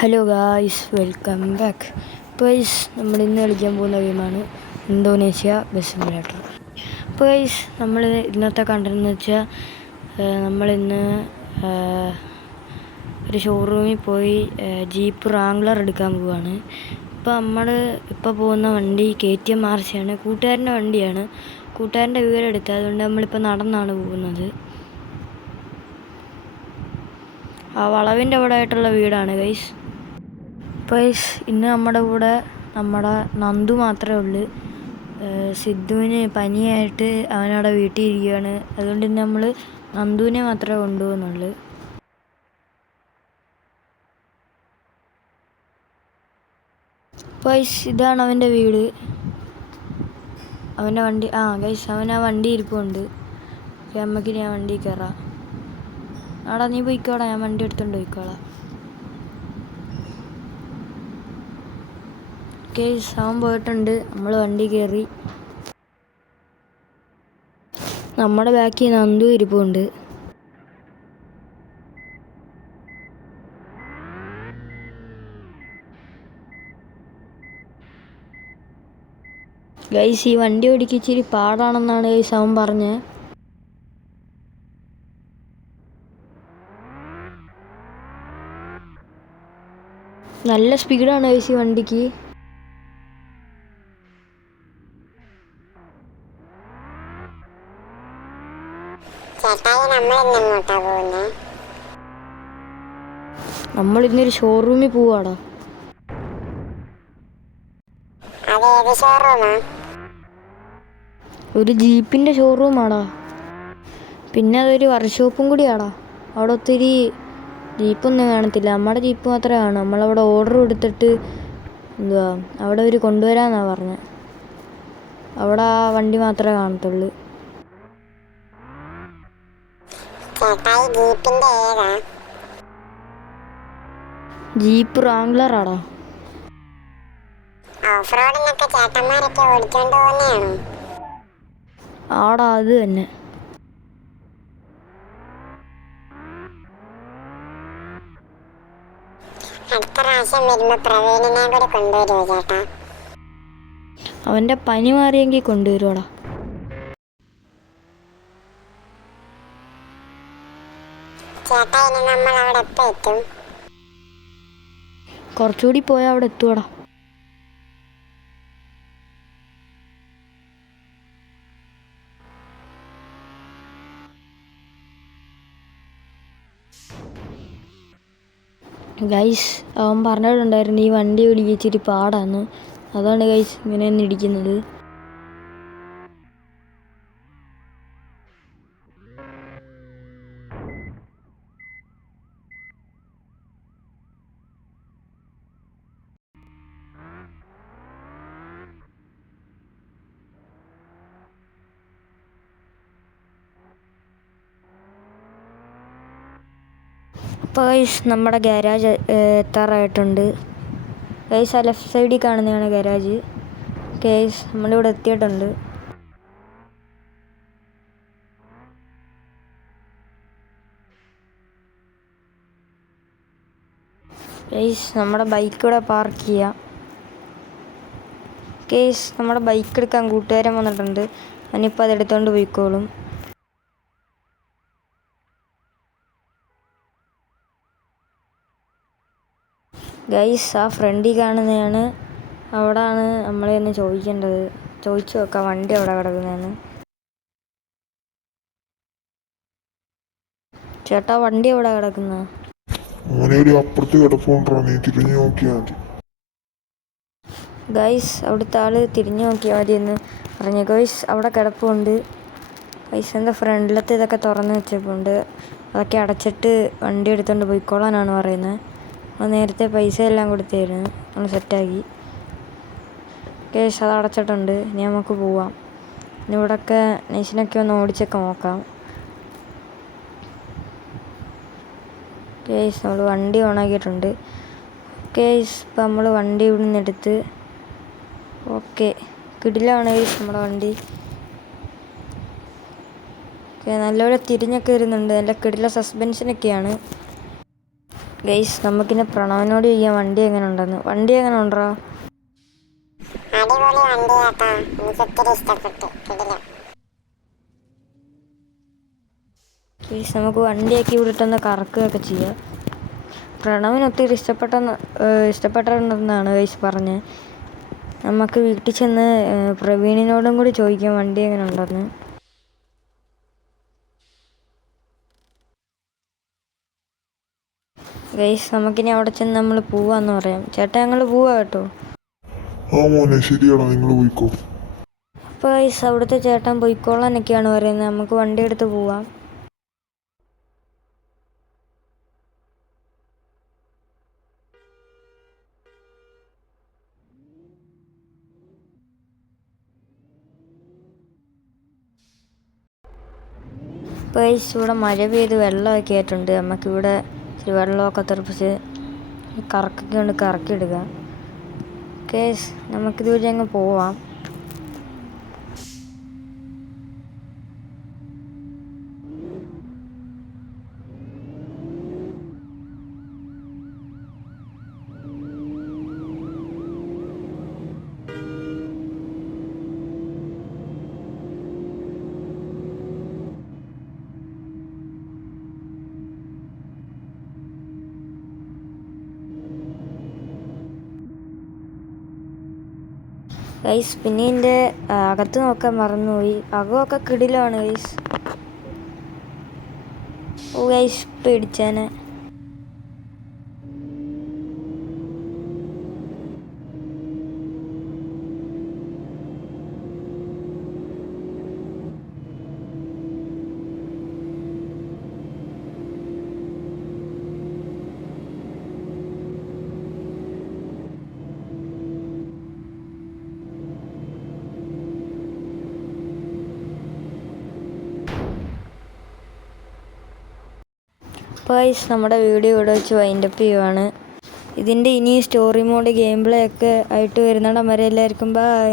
Hello guys, welcome back. Guys, നമ്മൾ ഇന്ന് കളിക്കാൻ പോകുന്ന ഗെയിമാണ് ഇന്തോനേഷ്യ ബസ് സിമുലേറ്റർ. ഗൈസ്, നമ്മൾ ഇന്നത്തെ കണ്ടെന്ന് വെച്ചാൽ നമ്മളിന്ന് ഒരു ഷോറൂമിൽ പോയി ജീപ്പ് റാംഗ്ലർ എടുക്കാൻ പോവുകയാണ്. ഇപ്പോൾ പോകുന്ന വണ്ടി KTM RC ആണ്. കൂട്ടുകാരൻ്റെ വണ്ടിയാണ്. കൂട്ടുകാരൻ്റെ വിവരം എടുത്തത്, അതുകൊണ്ട് നമ്മളിപ്പോൾ നടന്നാണ് പോകുന്നത്. ആ വളവിൻ്റെ അവിടെ ആയിട്ടുള്ള വീടാണ് ഗൈസ്. ഇന്ന് നമ്മുടെ കൂടെ നമ്മുടെ നന്ദു മാത്രമേ ഉള്ളൂ. സിദ്ധുവിന് പനിയായിട്ട് അവനവിടെ വീട്ടിൽ ഇരിക്കുകയാണ്. അതുകൊണ്ട് ഇന്ന് നമ്മൾ നന്ദുവിനെ മാത്രമേ കൊണ്ടുപോകുന്നുള്ളൂ. ഇതാണ് അവൻ്റെ വീട്, അവൻ്റെ വണ്ടി. ഗൈസ്, അവൻ ആ വണ്ടി ഇരിപ്പുണ്ട്. അമ്മക്ക് ഞാൻ വണ്ടി കയറാം. ആടാ, നീ പോയിക്കോടാ, ഞാൻ വണ്ടി എടുത്തുകൊണ്ട് പോയിക്കോളാം. ഗൈസ്, അവൻ പോയിട്ടുണ്ട്. നമ്മൾ വണ്ടി കയറി. നമ്മുടെ ബാക്കിൽ നന്ദു ഇരിപ്പുണ്ട്. ഗൈസ്, ഈ വണ്ടി ഓടിക്കാൻ ഇച്ചിരി പാടാണെന്നാണ് ഗൈസ് അവൻ പറഞ്ഞത്. നല്ല സ്പീഡാണ് ഗൈസ് ഈ വണ്ടിക്ക്. നമ്മളിന്നൊരു ഷോറൂമിൽ പോവാടാ. ഒരു ജീപ്പിൻ്റെ ഷോറൂമാടാ. പിന്നെ അതൊരു വർക്ക്ഷോപ്പും കൂടിയാടാ. അവിടെ ഒത്തിരി ജീപ്പൊന്നും കാണത്തില്ല, നമ്മുടെ ജീപ്പ് മാത്രമേ കാണൂ. നമ്മളവിടെ ഓർഡർ കൊടുത്തിട്ട് അവിടെ അവർ കൊണ്ടുവരാമെന്നാണ് പറഞ്ഞത്. അവിടെ ആ വണ്ടി മാത്രമേ കാണത്തുള്ളൂ. ജീപ്പ് റാംഗ്ലറാടാ. ആടാ, അത് തന്നെ. അവൻ്റെ പനി മാറിയെങ്കിൽ കൊണ്ടുവരുവാടാ. കുറച്ചുകൂടി പോയാൽ അവിടെ എത്തുവാടാ. ഗൈസ്, അവൻ പറഞ്ഞിട്ടുണ്ടായിരുന്നു ഈ വണ്ടി ഓടിക്കാൻ ഇച്ചിരി പാടാന്ന്. അതാണ് ഗൈസ് ഇങ്ങനെ ഒന്ന് ഇടിക്കുന്നത്. അപ്പോൾ ഗൈസ്, നമ്മുടെ ഗാരാജ് എത്താറായിട്ടുണ്ട്. ഗൈസ്, ആ ലെഫ്റ്റ് സൈഡിൽ കാണുന്നതാണ് ഗാരാജ്. ഗൈസ്, നമ്മളിവിടെ എത്തിയിട്ടുണ്ട്. ഗൈസ്, നമ്മുടെ ബൈക്ക് ഇവിടെ പാർക്ക് ചെയ്യാം. ഗൈസ്, നമ്മുടെ ബൈക്ക് എടുക്കാൻ കൂട്ടുകാരൻ വന്നിട്ടുണ്ട്. അവനിപ്പോൾ അതെടുത്തുകൊണ്ട് പോയിക്കോളും. ഗൈസ്, ആ ഫ്രണ്ടിൽ കാണുന്നതാണ്. അവിടാണ് നമ്മളെ ഒന്ന് ചോദിക്കേണ്ടത്. ചോദിച്ചു നോക്കാം വണ്ടി എവിടെ കിടക്കുന്നതെന്ന്. ചേട്ടാ, വണ്ടി എവിടെ കിടക്കുന്നത്? ഗൈസ്, അവിടുത്തെ ആള് തിരിഞ്ഞു നോക്കിയാൽ മതി എന്ന് പറഞ്ഞു. ഗൈസ്, അവിടെ കിടപ്പുണ്ട്. ഗൈസ്, എൻ്റെ ഫ്രണ്ടിലത്തെ ഇതൊക്കെ തുറന്ന് വെച്ചിട്ടുണ്ട്. അതൊക്കെ അടച്ചിട്ട് വണ്ടി എടുത്തുകൊണ്ട് പോയിക്കോളാനാണ് പറയുന്നത്. നേരത്തെ പൈസ എല്ലാം കൊടുത്തായിരുന്നു, നമ്മൾ സെറ്റാക്കി. ഗൈസ്, അത് അടച്ചിട്ടുണ്ട്. ഇനി നമുക്ക് പോവാം. ഇനി ഇവിടെയൊക്കെ നെയ്സിനൊക്കെ ഒന്ന് ഓടിച്ചൊക്കെ നോക്കാം. ഗൈസ്, നമ്മൾ വണ്ടി ഓണാക്കിയിട്ടുണ്ട്. ഗൈസ്, ഇപ്പം നമ്മൾ വണ്ടി ഇവിടെ നിന്ന് എടുത്ത് ഓക്കെ കിടിലാണ് ഗൈസ് നമ്മുടെ വണ്ടി. നല്ലപോലെ തിരിഞ്ഞൊക്കെ വരുന്നുണ്ട്. നല്ല കിടില സസ്പെൻഷനൊക്കെയാണ്. ഗൈസ് നമുക്കിന്നെ പ്രണവിനോട് ചെയ്യാം വണ്ടി എങ്ങനെ ഉണ്ടെന്ന്. വണ്ടി എങ്ങനെ ഉണ്ടോ? അടിപൊളി വണ്ടി കേട്ടാ, എനിക്ക് ഒത്തിരി ഇഷ്ടപ്പെട്ടു. ഗൈസ് നമുക്ക് വണ്ടിയൊക്കെ ഇവിടെ ഇട്ടൊന്ന് കറക്കുകയൊക്കെ ചെയ്യാം. പ്രണവിന് ഒത്തിരി ഇഷ്ടപ്പെട്ടിട്ടുണ്ടെന്നാണ് ഗൈസ് പറഞ്ഞത്. നമുക്ക് വീട്ടിൽ ചെന്ന് പ്രവീണിനോടും കൂടി ചോദിക്കാം വണ്ടി എങ്ങനെ ഉണ്ടെന്ന്. ഗൈസ് നമുക്കിനി അവിടെ ചെന്ന് നമ്മൾ പോവാന്ന് പറയാം. ചേട്ടാ ഞങ്ങൾ പോവാ കേട്ടോ. ആ മോനെ ശരിയാടാ, നിങ്ങൾ പോയിക്കോ. അപ്പോൾ ഗൈസ് അവിടുത്തെ ചേട്ടൻ പൊയ്ക്കോളാനൊക്കെയാണ് പറയുന്നത്. നമുക്ക് വണ്ടി എടുത്ത് പോവാം. ഇപ്പോൾ ഗൈസ് ഇവിടെ മഴ പെയ്ത് വെള്ളമൊക്കെ ആയിട്ടുണ്ട്. നമുക്കിവിടെ ഇച്ചിരി വെള്ളമൊക്കെ തെറിപ്പിച്ച് കറക്കൊക്കെ കൊണ്ട് കറക്കിയിടുക. ഗൈസ് നമുക്കിതുവഴി അങ്ങ് പോവാം. ഗൈസ് പിന്നെ എൻ്റെ അകത്ത് നോക്കാൻ മറന്നുപോയി. അകമൊക്കെ കിടിലാണ് ഗൈസ്. ഓ ഗൈസ് പേടിച്ചേനെ. അപ്പോൾ ഗൈസ് നമ്മുടെ വീഡിയോ ഇവിടെ വെച്ച് വൈൻഡപ്പ് ചെയ്യുവാണ്. ഇതിൻ്റെ ഇനി സ്റ്റോറി മോഡ് ഗെയിം പ്ലേ ഒക്കെ ആയിട്ട് വരുന്നിടം വരെ എല്ലാവർക്കും ബൈ.